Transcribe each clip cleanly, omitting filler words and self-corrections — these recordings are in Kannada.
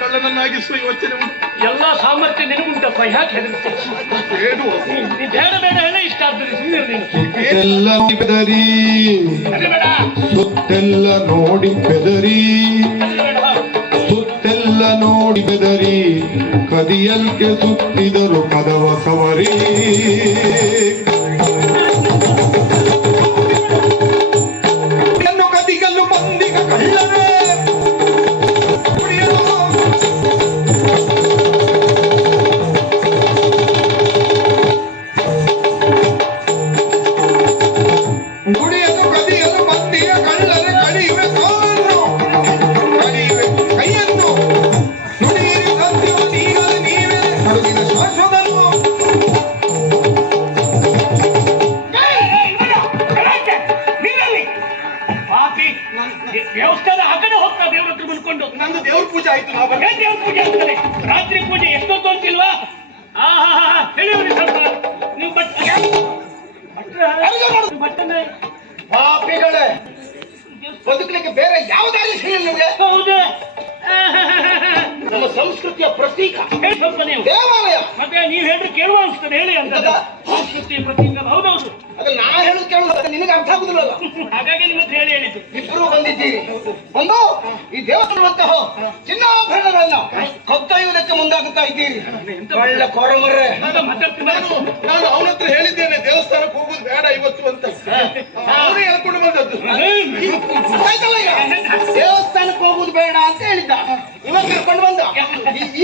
ಕಳ್ಳನನ್ನಾಗಿಸುವ ಯೋಚನೆ ಉಂಟು. ಎಲ್ಲ ಸಾಮರ್ಥ್ಯ ನಿನಗುಂಟಪ್ಪ, ಯಾಕೆ ಹೆದರ್ತೆ? ಬೇಡ ಬೇಡ ಹೇಳಿ ಇಷ್ಟ ಆಗ್ತದೆ. ಸುತ್ತೆಲ್ಲ ನೋಡಿ ಬೆದರಿ, ಸುತ್ತೆಲ್ಲ ನೋಡಿ ಬೆದರಿ, ಕದಿಯಲ್ಕೆ ಸುತ್ತಿದರು ಕದವ ಸವರಿ. ಕದಿಗಲ್ಲು ಮಂದಿಗ ಕಳ್ಳವೇ ದೇವಸ್ಥಾನ ಆ ಕಡೆ ಹೋಗ್ತಾ ದೇವ್ರ ಹತ್ರ ಬಂದ್ಕೊಂಡು. ನಂದು ದೇವ್ರ ಪೂಜೆ ಆಯ್ತು. ಏನ್ ದೇವ್ರ ಪೂಜೆ ಆಗ್ತದೆ? ರಾತ್ರಿ ಪೂಜೆ ಎಷ್ಟೊತ್ತು ಅಂತಿಲ್ವಾ? ಹೇಳಿವ್ರಿ ಸ್ವಲ್ಪ ನೀವು ಬಟ್ಟೆ ಪಾಪಿಗಳೇ, ಬದುಕಲಿಕ್ಕೆ ಬೇರೆ ಯಾವ ದಾರಿ ಸಿಗಲಿಲ್ಲ ನಿಮಗೆ. ಹೌದು, ನಮ್ಮ ಸಂಸ್ಕೃತಿಯ ಪ್ರತೀಕ ಹೇಳಿ ಸ್ವಲ್ಪ ನೀವು. ದೇವಾಲಯ ಮತ್ತೆ ನೀವು ಹೇಳ್ರಿ ಕೇಳುವ ಅನ್ಸ್ತದೆ. ಹೇಳಿ ಅಂತ ಸಂಸ್ಕೃತಿಯ ಪ್ರತೀಕ. ಹೌದೌದು, ಅದು ನಾ ಹೇಳುದು ಕೇಳುದು ನಿನಗೆ ಅರ್ಥ ಆಗುದಿಲ್ಲ. ಹಾಗಾಗಿ ನಿಮ್ಮ ಹೇಳಿ ಹೇಳಿದ್ದು. ಇಬ್ರು ಬಂದಿದ್ದೀರಿ. ಒಂದು ಈ ದೇವಸ್ಥಾನವಂತಹ ಚಿನ್ನಾಭರಣಗಳನ್ನ ಕದ್ದೊಯ್ಯುವುದಕ್ಕೆ ಮುಂದಾಗುತ್ತಾ ಇದ್ದೀರಿ. ಒಳ್ಳೆ ಕೊರಮರ್ರೆ. ನಾನು ಅವನ ಹತ್ರ ಹೇಳಿದ್ದೇನೆ ದೇವಸ್ಥಾನಕ್ಕೆ ಹೋಗುದು ಬೇಡ ಇವತ್ತು ಅಂತ. ಅವನೇ ಹೇಳ್ಕೊಂಡು ಬಂದದ್ದು. ದೇವಸ್ಥಾನಕ್ಕೆ ಹೋಗುದು ಬೇಡ ಅಂತ ಹೇಳಿದ್ದ, ಇವಾಗ ಕರ್ಕೊಂಡು ಬಂದ.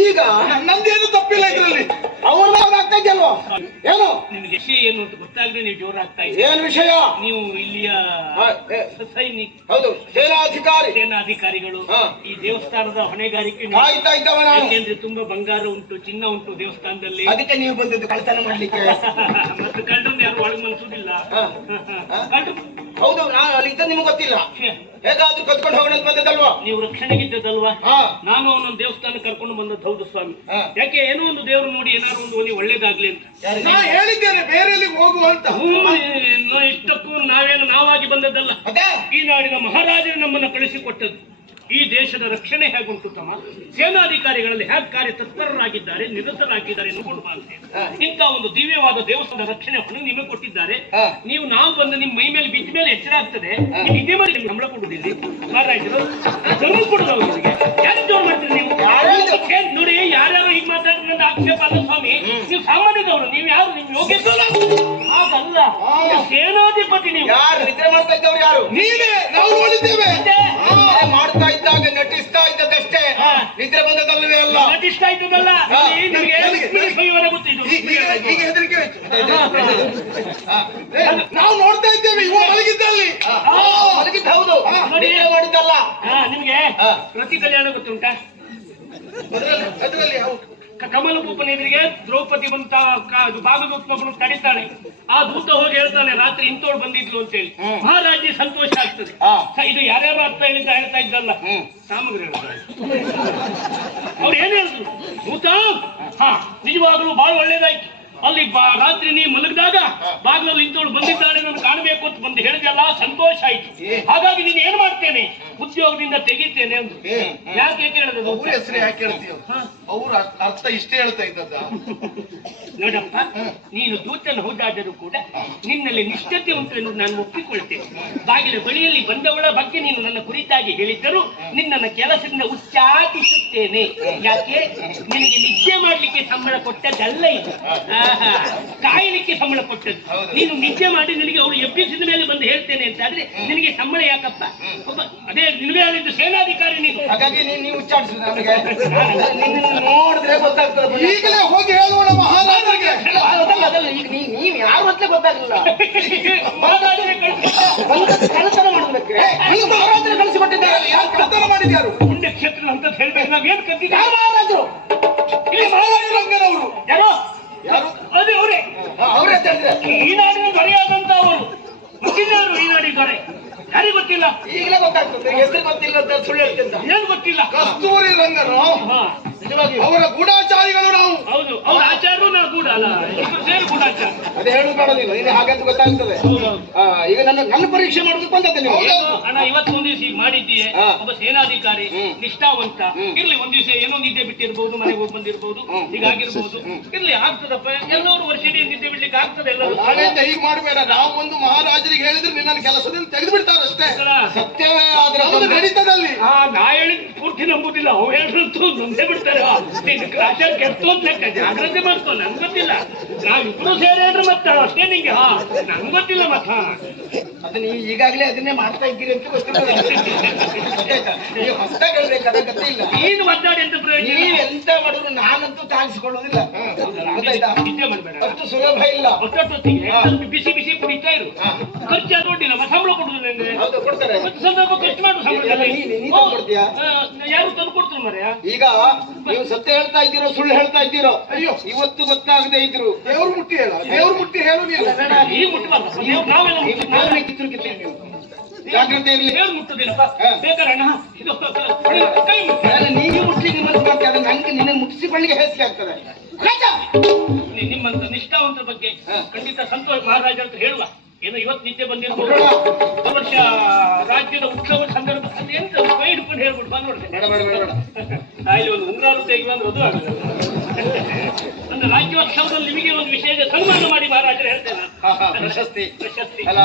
ಈಗ ನಂದೇನು ತಪ್ಪಿಲ್ಲ ಇದರಲ್ಲಿ. ಅವ್ರನ್ನ ಆಗ್ತಾ ಇದೆಯಲ್ವಾ? ಏನು ನಿಮ್ಗೆ ವಿಷಯ ಏನು ಅಂತ ಗೊತ್ತಾಗದೆ ನೀವು ಜೋರ ಆಗ್ತಾ ಇದ್ದೀರಿ. ಏನ್ ವಿಷಯ? ನೀವು ಇಲ್ಲಿಯ ಸೈನಿಕ, ಹೌದು, ಸೇನಾಧಿಕಾರಿಗಳು ಈ ದೇವಸ್ಥಾನದ ಹೊಣೆಗಾರಿಕೆ ಕಾಯ್ತಾ ಇದ್ದವ ನಾನು. ಯಾಕೆಂದ್ರೆ ತುಂಬಾ ಬಂಗಾರ ಉಂಟು, ಚಿನ್ನ ಉಂಟು ದೇವಸ್ಥಾನದಲ್ಲಿ. ಅದಕ್ಕೆ ನೀವು ಬಂದದ್ದು ಕಳ್ತನ ಮಾಡ್ಲಿಕ್ಕೆ. ಮತ್ತೆ ಕಳ್ಳರನ್ನ ಯಾರು ಒಳಗೆ ಮನಸುದಿಲ್ಲ. ಹೌದು, ನಾನು ಅಲ್ಲಿ ಇದ್ದ ನಿಮ್ಗೆ ಗೊತ್ತಿಲ್ಲ. ಹೇಗಾದ್ರೂ ಕತ್ಕೊಂಡು ಹೋಗೋಣ ಅಂತ ಬಂದದಲ್ವಾ? ನೀವು ರಕ್ಷಣೆಗಿದ್ದದಲ್ವಾ? ನಾನು ಅವನೊಂದು ದೇವಸ್ಥಾನ ಕರ್ಕೊಂಡು ಬಂದದ್ದು. ಹೌದು ಸ್ವಾಮಿ. ಯಾಕೆ ಏನೋ ಒಂದು ದೇವರು ನೋಡಿ ಏನಾದ್ರು ಒಂದು ಒಳ್ಳೇದಾಗ್ಲಿ ಅಂತ ನಾನು ಹೇಳಿದ್ದೇನೆ, ಬೇರೆ ಹೋಗುವ ಅಂತ. ಇಷ್ಟಕ್ಕೂ ನಾವಾಗಿ ಬಂದದ್ದಲ್ಲ. ಈ ನಾಡಿನ ಮಹಾರಾಜರು ನಮ್ಮನ್ನು ಕಳಿಸಿಕೊಟ್ಟದ್ದು. ಈ ದೇಶದ ರಕ್ಷಣೆ ಹೇಗುಂಟು ತಮ್ಮ? ಸೇನಾಧಿಕಾರಿಗಳಲ್ಲಿ ಹೇಗೆ ಕಾರ್ಯ ತತ್ಪರರಾಗಿದ್ದಾರೆ, ನಿರತರಾಗಿದ್ದಾರೆ ನೋಡುವ ಅಂತ. ಇಂಥ ಒಂದು ದಿವ್ಯವಾದ ದೇವಸ್ಥಾನದ ರಕ್ಷಣೆ ಹೊಣೆ ನಿಮಗೆ ಕೊಟ್ಟಿದ್ದಾರೆ. ನಾವು ಬಂದು ನಿಮ್ಮ ಮೈ ಮೇಲೆ ಬಿದ್ದ ಮೇಲೆ ಎಚ್ಚರ ಆಗ್ತದೆ. ಇದೇ ಮಾಡಿ ಸಂಬಳ ಕೊಡುದಿಲ್ಲ ಮಹಾರಾಜರು, ಜಮೀನು ಕೊಡುದು ನಿಮಗೆ. ಯಾರು ಜೋರು ಮಾಡ್ತೀರಿ ನೀವು? ನೋಡಿ, ಯಾರ್ಯಾರು ಹೀಗೆ ಮಾತಾಡಿದ್ರೆ ಆಕ್ಷೇಪ ಅಲ್ಲ ಸ್ವಾಮಿ. ನೀವು ಸಾಮಾನ್ಯದವರು, ನೀವು ಯಾರು? ನಿಮ್ ಯೋಗ್ಯತೆ ಹಾಗಲ್ಲ. ಸೇನಾಧಿಪತಿ ನೀವು. ಯಾರು ನಿದ್ರೆ ಮಾಡ್ತಾ ಇದ್ದವ್ರು? ಯಾರು? ನೀವೇ. ನಾವು ನೋಡಿದ್ದೇವೆ. ಮಾಡ್ತಾ ಇದ್ದಾಗ ನಟಿಸ್ತಾ ಇದ್ದದಷ್ಟೇ, ನಿದ್ರೆ ಬಂದದಲ್ಲವೇ ಅಲ್ಲ. ನಟಿಸ್ತಾ ಇದ್ದದಲ್ಲ. ಈಗ ಹೆದರಿಕೆ ಆಯ್ತು. ನಾವು ನೋಡ್ತಾ ಇದ್ದೇವೆ. ಇವು ಮಲಗಿದ್ದಲ್ಲಿ ಮಲಗಿದ್ದ. ಹೌದು, ಮಾಡಿದ್ದಲ್ಲ. ನಿಮ್ಗೆ ಪ್ರತಿ ಕಲ್ಯಾಣ ಗೊತ್ತುಂಟಾ? ಅದರಲ್ಲಿ ಕಮಲ ಭೂಪನ ಎದುರಿಗೆ ದ್ರೌಪದಿ ಬಂತ ಭಾಗದೂತನೊಬ್ಬನು ತಡಿತಾನೆ. ಆ ದೂತ ಹೋಗಿ ಹೇಳ್ತಾನೆ, ರಾತ್ರಿ ಇಂತೋಳು ಬಂದಿದ್ಲು ಅಂತ ಹೇಳಿ. ಮಹಾರಾಜಿ ಸಂತೋಷ ಆಗ್ತದೆ. ಇದು ಯಾರ್ಯಾರು ಅರ್ಥ ಹೇಳ್ತಾ ಇದ್ದಲ್ಲ, ಸಾಮಗ್ರಿ ಹೇಳ್ತಾರೆ. ಅವ್ರು ಏನ್ ಹೇಳಿದ್ರು? ದೂತ ನಿಜವಾಗ್ಲೂ ಬಹಳ ಒಳ್ಳೇದಾಯ್ತು. ಅಲ್ಲಿ ರಾತ್ರಿ ನೀವು ಮಲಗಿದಾಗ ಬಾಗಿಲಲ್ಲಿ ಇಂತೋಳು ಬಂದಿದ್ದಾಳೆ, ನಾನು ಕಾಣಬೇಕು ಅಂತ ಬಂದು ಹೇಳಿದೆಲ್ಲ, ಸಂತೋಷ ಆಯ್ತು. ಹಾಗಾಗಿ ನೀನು ಏನ್ ಮಾಡ್ತೇನೆ, ಉದ್ಯೋಗದಿಂದ ತೆಗಿತೇನೆ ಅಂದ್ರು. ಯಾಕೆ ಹೇಳಿದ್ರು? ಅವ್ರ ಹೆಸರು ಯಾಕೆ ಹೇಳ್ತೀಯ? ಅವ್ರ ಅರ್ಥ ಇಷ್ಟೇ ಹೇಳ್ತಾ ಇದ್ದದ್ದ. ನೋಡಪ್ಪ, ನೀನು ದೂತನ ಹೋದಾದರೂ ಕೂಡ ನಿನ್ನಲ್ಲಿ ನಿಷ್ಠತೆ ಉಂಟು ಎಂದು ನಾನು ಒಪ್ಪಿಕೊಳ್ತೇನೆ. ಬಾಗಿಲ ಬಳಿಯಲ್ಲಿ ಬಂದವಳ ಬಗ್ಗೆ ನೀನು ನನ್ನ ಕುರಿತಾಗಿ ಹೇಳಿದ್ದರೂ ನಿನ್ನನ್ನು ಕೆಲಸದಿಂದ ಉಚ್ಚಾಟಿಸುತ್ತೇನೆ. ಯಾಕೆ? ನಿನಗೆ ನಿದ್ದೆ ಮಾಡ್ಲಿಕ್ಕೆ ಸಂಬಳ ಕೊಟ್ಟದ್ದಲ್ಲ ಇದು, ಕಾಯಲಿಕ್ಕೆ ಸಂಬಳ ಕೊಟ್ಟದ್ದು. ನೀನು ನಿದ್ದೆ ಮಾಡಿ ನಿನಗೆ ಅವಳು ಎಬ್ಬಿಸಿದ ಮೇಲೆ ಬಂದು ಹೇಳ್ತೇನೆ ಅಂತ ಆದ್ರೆ ನಿನಗೆ ಸಂಬಳ ಯಾಕಪ್ಪ? ಅದೇ ನಿನಗೆ ಹೇಳಿದ್ದು ಸೇನಾಧಿಕಾರಿ ನೀನು. ಹಾಗಾಗಿ ನೀವು ಉಚ್ಚಾಟಿಸುದು ನೋಡಿದ್ರೆ ಗೊತ್ತಾಗ್ತದೆ. ಈಗಲೇ ಹೋಗಿ ಹೇಳೋಣ ಮಹಾರಾಜರಿಗೆ. ಅದಲ್ಲ, ಈಗ ನೀವ್ ಯಾರು ಅಂತ ಗೊತ್ತಾಗಲಿಲ್ಲ. ಕಳತನ ಮಾಡೋದಕ್ಕೆ ಮಹಾರಾಜರು ಕಳಿಸಿಕೊಟ್ಟಿದ್ದಾರೆ. ಯಾರು ಕಳತನ ಮಾಡಿದ್ಯಾರು? ಪುಣ್ಯಕ್ಷೇತ್ರ ಅಂತ ಹೇಳ್ಬೇಕು. ನಾವೇನು ಕದ್ದಿದ್ದ? ಯಾವ ಮಹಾರಾಜರು? ಇಲ್ಲಿ ಮಹಾರಾಜರಂಗನವರು. ಯಾರು? ಅದೇ ಅವರೇ. ಅವರೇ ಹೇಳಿದ್ರೆ ಈ ನಾಡಿನ ದೊರೆಯಾದಂತ ಅವರು. ಮತ್ತಿನ್ಯಾರು ಈ ನಾಡಿ ದೊರೆ? ಯಾರಿಗೆ ಗೊತ್ತಿಲ್ಲ? ಈಗಲೇ ಗೊತ್ತಾಗ್ತದೆ. ಹೆಸರು ಗೊತ್ತಿಲ್ಲ ಅಂತ ಸುಳ್ಳು ಹೇಳ್ತಿದ್ದ. ಏನು ಗೊತ್ತಿಲ್ಲ? ಕಸ್ತೂರಿ ರಂಗನು ನಿಜವಾಗಿ ಅವರ ಗೂಢಾಚಾರಿಗಳು ನಾವು. ಹೌದು ಅವ್ರ ಆಚಾರರು ನಾ ಕೂಡ ಅಲ್ಲ, ಇಬ್ರು ಸೇರಿ ಕೂಡ ಆಚಾರ. ಅದೇ ಹೇಳುದು ಬೇಡ ನೀನು, ನೀನು ಹಾಗಂತ ಗೊತ್ತಾಗ್ತದೆ. ಈಗ ನನ್ನ ಪರೀಕ್ಷೆ ಮಾಡೋದಕ್ಕೆ ಬಂದದ್ದು ನೀವು. ಏನು ಅಣ್ಣ ಇವತ್ತು ಒಂದ್ ದಿವಸ ಈಗ ಮಾಡಿದ್ದೀಯೆ, ಒಬ್ಬ ಸೇನಾಧಿಕಾರಿ ನಿಷ್ಠಾವಂತ ಇರ್ಲಿ, ಒಂದ್ ದಿವಸ ಏನೋ ನಿದ್ದೆ ಬಿಟ್ಟಿರ್ಬೋದು, ಮನೆಗೆ ಹೋಗಿ ಬಂದಿರ್ಬೋದು, ಹೀಗಾಗಿರ್ಬೋದು, ಇರ್ಲಿ ಆಗ್ತದಪ್ಪ. ಎಲ್ಲರೂ ವರ್ಷ ಇಡೀ ನಿದ್ದೆ ಬಿಡ್ಲಿಕ್ಕೆ ಆಗ್ತದೆ ಎಲ್ಲರೂ. ಹಾಗೆಂತ ಹೀಗೆ ಮಾಡಬೇಡ. ನಾವು ಒಂದು ಮಹಾರಾಜರಿಗೆ ಹೇಳಿದ್ರೆ ನಿನ್ನ ಕೆಲಸದಿಂದ ತೆಗೆದು ಬಿಡ್ತಾರಷ್ಟೇ. ಸತ್ಯವೇ ಆದ್ರೆ ನಮ್ದು ನಡೀತದಲ್ಲಿ. ನಾ ಹೇಳಿದ್ ಪೂರ್ತಿ ನಂಬುದಿಲ್ಲ, ಅವು ಹೇಳಿದ್ರು ನೊಂದೇ ಬಿಡ್ತಾರೆ. ಆಚಾರ ಕೆಟ್ಟು ಅಂತ ಲೆಕ್ಕ, ಜಾಗ್ರತೆ ಮಾಡ್ಕೊ. ನನ್ಗೆ ಗೊತ್ತಿಲ್ಲ, ನಾವಿಬ್ರು ಸೇರಿ ಹೇಳ್ರೆ ಮತ್ತೆ ಅಷ್ಟೇ ನಿಂಗೆ. ನನ್ಗೆ ಗೊತ್ತಿಲ್ಲ ಮತ್ತ ಅದು ನೀವು ಈಗಾಗಲೇ ಅದನ್ನೇ ಮಾಡ್ತಾ ಇದ್ದೀರಿ ಅಂತ ಗೊತ್ತಿಲ್ಲ. ನೀವು ಹೊಸದಾಗಿ ಹೇಳ್ಬೇಕಾದ ಗತಿ ಇಲ್ಲ. ನೀನು ಒದ್ದಾಡಿ ಅಂತ ಪ್ರಯೋಜನ. ನೀವು ಎಂತ ಮಾಡಿದ್ರು ನಾನಂತೂ ತಾಗಿಸಿಕೊಳ್ಳುವುದಿಲ್ಲ. ಗೊತ್ತಾಯ್ತಾ? ನಿದ್ದೆ ಮಾಡ್ಬೇಡ, ಅಷ್ಟು ಸುಲಭ ಇಲ್ಲ. ಹೊತ್ತೊತ್ತಿಗೆ ಬಿಸಿ ಬಿಸಿ ಕುಡಿತಾ ಇರು. ಖರ್ಚು ದೊಡ್ಡಿಲ್ಲ, ಸಂಬಳ ಕೊಡುದಿಲ್ಲ ನಿಂಗೆ. ಹೌದು, ಕೊಡ್ತಾರೆ. ಮತ್ತೆ ಸಂದರ್ಭ ಖರ್ಚು ಮಾಡು ಎಲ್ಲ ನೀನು ಕೊಡ್ತೀಯಾ? ಯಾರು ತಂದು ಕೊಡ್ತಾರೆ ಮರ್ಯ. ಈಗ ನೀವು ಸತ್ಯ ಹೇಳ್ತಾ ಇದ್ದೀರೋ ಸುಳ್ಳು ಹೇಳ್ತಾ ಇದ್ದೀರೋ? ಅಯ್ಯೋ, ಇವತ್ತು ಗೊತ್ತಾಗದೆ ಇದ್ರು ದೇವ್ರು ಮುಟ್ಟಿ ಹೇಳ, ದೇವ್ರು ಮುಟ್ಟಿ ಹೇಳು ನೀನು. ಈ ಮುಟ್ಟಬಾರ್ದು, ನಾವೆಲ್ಲ ದೇವ್ರನ್ನ ಕಿತ್ತೂರು ಕಿತ್ತೀರಿ ನೀವು. ಜಾಗ್ರತೆ ಇರಲಿ. ದೇವ್ರು ಮುಟ್ಟುದಿಲ್ಲಪ್ಪ. ಬೇಕಾರೆ ಅಣ್ಣ ಇದು ಕೈ ಮುಟ್ಟಿ. ನೀವು ಮುಟ್ಲಿಕ್ಕೆ ಮನಸ್ಸು ಮಾಡ್ತೀಯ, ಅದು ನಂಗೆ ನಿನಗೆ ಮುಟ್ಟಿಸಿಕೊಳ್ಳಿಕ್ಕೆ ಹೇಸಿಗೆ ಆಗ್ತದೆ. ನಿಮ್ಮಂತ ನಿಷ್ಠಾವಂತರ ಬಗ್ಗೆ ಖಂಡಿತ ಸಂತೋಷ ಮಹಾರಾಜ ಅಂತ ಹೇಳುವ. ಏನೋ ಇವತ್ತು ನಿದ್ದೆ ಬಂದಿರ್ಬೋದು, ವರ್ಷ ರಾಜ್ಯದ ಉತ್ಸವ ಸಂದರ್ಭ ಎಂತ ಕೈ ಹಿಡ್ಕೊಂಡು ಹೇಳ್ಬಿಟ್ಟು ಬಂದ್ ನೋಡ್ತೇನೆ. ಬೇಡ ಬೇಡ ಬೇಡ ಬೇಡ. ಇಲ್ಲಿ ಒಂದು 100 ತೆಗೆದು ಬಂದ್ರೆ ಅದು ಆಗಲ್ಲ. ಒಂದು ರಾಜ್ಯೋತ್ಸವದಲ್ಲಿ ನಿಮಗೆ ಒಂದು ವಿಶೇಷ ಸನ್ಮಾನ ಮಾಡಿ ಮಹಾರಾಜರು ಹೇಳ್ತೇನೆ. ಪ್ರಶಸ್ತಿ ಪ್ರಶಸ್ತಿ ಅಲ್ಲ,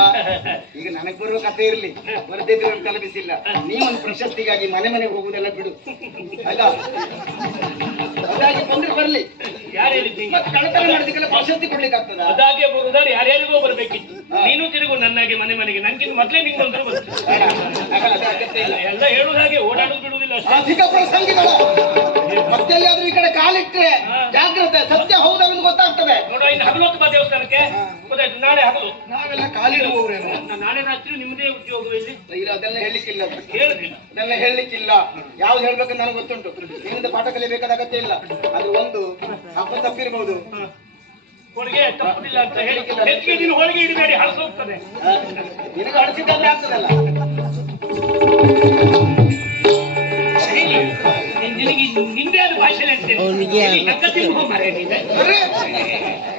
ಈಗ ನನಗೆ ಬರುವ ಕಥೆ ಇರ್ಲಿ, ಬರದಿದ್ರೆ ನಾನು ತಲುಪಿಸಿಲ್ಲ. ನೀವೊಂದು ಪ್ರಶಸ್ತಿಗಾಗಿ ಮನೆ ಮನೆಗೆ ಹೋಗುದೆಲ್ಲ ಬಿಡು ಆಯ್ತಾ? ಅದಾಗಿ ಬಂದ್ರೆ ಬರ್ಲಿ. ಯಾರು ಹೇಳಿದ್ದಿ? ಮತ್ತೆ ಕಳತನ ಮಾಡಿದಕ್ಕೆಲ್ಲ ಪ್ರಶಸ್ತಿ ಕೊಡ್ಲಿಕ್ಕೆ ಆಗ್ತದ? ಅದಾಗೆ ಬರುದಾರೆ ಯಾರ್ಯಾರಿಗೋ ಬರ್ಬೇಕಿತ್ತು. ನೀನು ತಿರುಗು ನನ್ನಾಗೆ ಮನೆ ಮನೆಗೆ. ನನ್ಗಿಂತ ಮೊದ್ಲೇ ನಿಂಗೊಂದ್ರು ಬಂತು. ಎಲ್ಲ ಹೇಳುದು ಹಾಗೆ, ಓಡಾಡುದು ಬಿಡುವುದಿಲ್ಲ ಅಷ್ಟೇ. ಅಧಿಕ ಪ್ರಸಂಗಿಗಳ ಮತ್ತೆಲ್ಲಿಯಾದ್ರೂ ಈ ಕಡೆ ಕಾಲಿಟ್ರೆ ಜಾಗ್ರತೆ. ಸತ್ಯ ಹೌದನ್ನು ಗೊತ್ತಾಗ್ತದೆ. ನೋಡುವ, ಇನ್ನು ಹಗಲೊತ್ತು ಬಾ ದೇವಸ್ಥಾನಕ್ಕೆ. ಗೊತ್ತಾಯ್ತು, ನಾಳೆ ಹಗಲು. ನಾವೆಲ್ಲ ಕಾಲಿಡುವವರೇನು? ನಾಳೆ ರಾತ್ರಿ ನಿಮ್ಮದೇ ಉದ್ಯೋಗ ಇಲ್ಲಿ. ಇಲ್ಲ, ಅದೆಲ್ಲ ಹೇಳಲಿಕ್ಕಿಲ್ಲ. ಹೇಳಿದ್ರಿಲ್ಲ. ಅದೆಲ್ಲ ಹೇಳಲಿಕ್ಕಿಲ್ಲ. ಯಾವ್ದು ಹೇಳ್ಬೇಕಂತ ನನಗೆ ಗೊತ್ತುಂಟು. ನಿಮ್ಮಿಂದ ಪಾಠ ಕಲಿಬೇಕಾದ ಅಗತ್ಯ ಇಲ್ಲ. ಅದು ಒಂದು ಅಪ್ಪ ತಪ್ಪಿರ್ಬಹುದು. ಹೋಳಿಗೆ ತಪ್ಪುದಿಲ್ಲ ಅಂತ ಹೇಳಿ ಹೆಚ್ಚಿಗೆ ನೀನು ಹೋಳಿಗೆ ಇಡಬೇಡಿ, ಹಳಸ ಹೋಗ್ತದೆ. ನಿನಗೆ ಅಳಿಸಿದ್ದಾದ್ರೆ ಆಗ್ತದಲ್ಲ. ನಿನಗೆ ನಿಂದೇ ಆದ ಭಾಷೆಯಲ್ಲಿ ಅಂತೇನೆ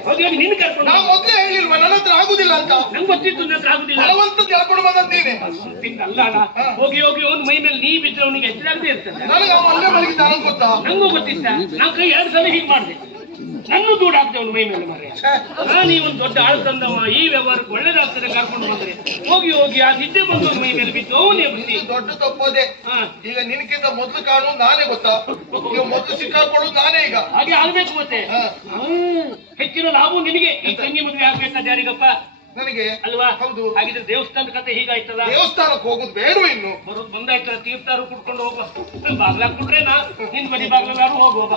ಹೋಗಿ ನಿನ್ನ ಕರ್ಕೊಂಡು. ನಾ ಮೊದ್ಲೇ ಹೇಳಿಲ್ವಾ ನನ್ನ ಹತ್ರ ಆಗುದಿಲ್ಲ ಅಂತ? ನಂಗೆ ಗೊತ್ತಿತ್ತು ನನ್ನ ಹತ್ರ ಆಗುದಿಲ್ಲ. ಬಲವಂತ ಕೇಳ್ಕೊಂಡು ಬಂದಂತೀನಿ. ಅಲ್ಲ ಅಣ್ಣ, ಹೋಗಿ ಹೋಗಿ ಅವ್ನ ಮೈ ಮೇಲೆ ನೀ ಬಿದ್ರೆ ಅವನಿಗೆ ಹೆಚ್ಚಾಗದೇ ಇರ್ತದೆ. ನನಗೆ ಅವ ಅಲ್ಲೇ ಮಲಗಿದ್ದಾನ ಗೊತ್ತಾ? ನಂಗೂ ಗೊತ್ತಿತ್ತ. ನಾನು ಕೈ 2 ಸಲ ಹೀಗೆ ಮಾಡಿದೆ, ನನ್ನೂ ದೂರ ಆಗ್ತದೆ ಅವನ ಮೈ ಮೇಲೆ ಮರೆ. ನಾನು ಈ ಒಂದು ದೊಡ್ಡ ಆಳು ತಂದವ, ಈ ವ್ಯವಹಾರಕ್ಕೆ ಒಳ್ಳೇದಾಗ್ತದೆ ಕರ್ಕೊಂಡು ಬಂದ್ರೆ ಹೋಗಿ ಹೋಗಿ ಆ ನಿದ್ದೆ ಬಂದು ಅವನ ಮೈ ಮೇಲೆ ಬಿದ್ದು ಅವನೇ ಬುದ್ಧಿ. ದೊಡ್ಡ ತಪ್ಪೋದೆ. ಈಗ ನಿನಕ್ಕಿಂತ ಮೊದ್ಲು ಕಾಣುವುದು ನಾನೇ ಗೊತ್ತಾ? ಈಗ ಮೊದ್ಲು ಸಿಕ್ಕಾಕೊಳ್ಳುದು ನಾನೇ ಈಗ. ಹಾಗೆ ಆಗ್ಬೇಕು ಮತ್ತೆ. ಹೆಚ್ಚಿನ ಲಾಭ ನಿನಗೆ. ಈ ತಂಗಿ ಮದುವೆ ಆಗ್ಬೇಕಾದ ಯಾರಿಗಪ್ಪ? ನನಗೆ ಅಲ್ವಾ? ಹೌದು. ಹಾಗಿದ್ರೆ ದೇವಸ್ಥಾನದ ಕತೆ ಹೀಗಾಯ್ತಲ್ಲ. ದೇವಸ್ಥಾನಕ್ಕೆ ಹೋಗುದು ಬೇಡವ ಇನ್ನು? ಬರೋದು ಬಂದಾಯ್ತಲ್ಲ, ತೀರ್ಥಾರು ಕುಟ್ಕೊಂಡು ಹೋಗುವ. ಬಾಗ್ಲ ಕುಟ್ರೆ ನಾ ನಿನ್ ಬಡಿ ಬಾಗ್ಲಾರು ಹೋಗುವ.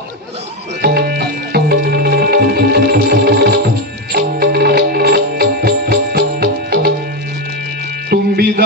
ತುಂಬಿದ